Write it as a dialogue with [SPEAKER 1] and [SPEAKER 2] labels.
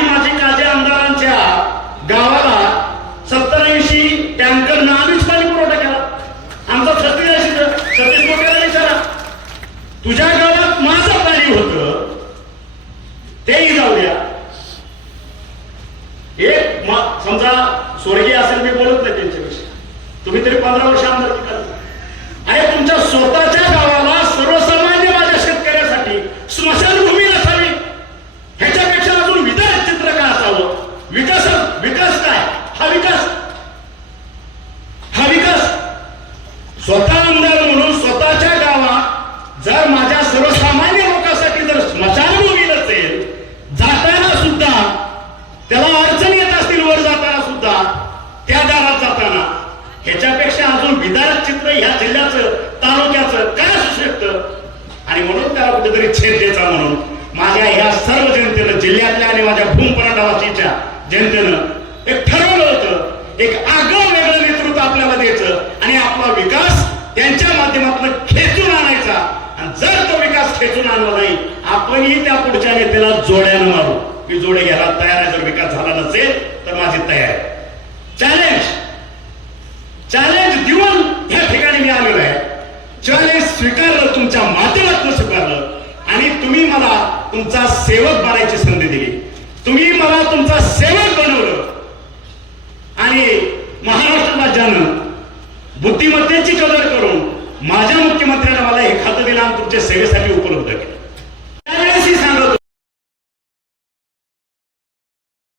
[SPEAKER 1] आधी माझे काजे आमदारांच्या गावाला सत्तर ऐंशी टँकर ना पाणी पुरवठा केला. आमचा छत्तीस ऐंशी छत्तीस मोठ्याला विचारा तुझ्या गावात माझं पाणी होत. तेही जाऊ द्या. एक समजा स्वर्गीय असेल मी बोलत नाही त्यांच्यापेक्षा तुम्ही तरी पंधरा वर्ष आमदार अरे तुमच्या स्वतः त्याला अडचण येत असतील वर जाताना सुद्धा त्या दारात जाताना. ह्याच्यापेक्षा अजून विदारक चित्र ह्या जिल्ह्याचं तालुक्याचं काय असू शकतं? आणि म्हणून त्याला कुठेतरी छेद द्यायचा म्हणून माझ्या ह्या सर्व जनतेनं जिल्ह्यातल्या आणि माझ्या भूमपराठावासीच्या जनतेनं एक ठरवलं होतं एक आगळं वेगळं नेतृत्व आपल्याला द्यायचं आणि आपला विकास त्यांच्या माध्यमातून खेचून आणायचा. आणि जर तो विकास खेचून आणला नाही आपणही त्या पुढच्या नेत्याला जोड्यानं मारू. मी जोडे घ्यायला तयार आहे जर विकास झाला नसेल तर माझी तयार आहे. चॅलेंज चॅलेंज देऊन या ठिकाणी मी आलेलो आहे. चॅलेंज स्वीकारलं तुमच्या माध्यमातून स्वीकारलं. आणि तुम्ही मला तुमचा सेवक बनायची संधी दिली. तुम्ही मला तुमचा सेवक बनवलं. आणि महाराष्ट्र राज्यानं बुद्धिमत्तेची कदर करून माझ्या मुख्यमंत्र्यांना मला हे खातं दिलं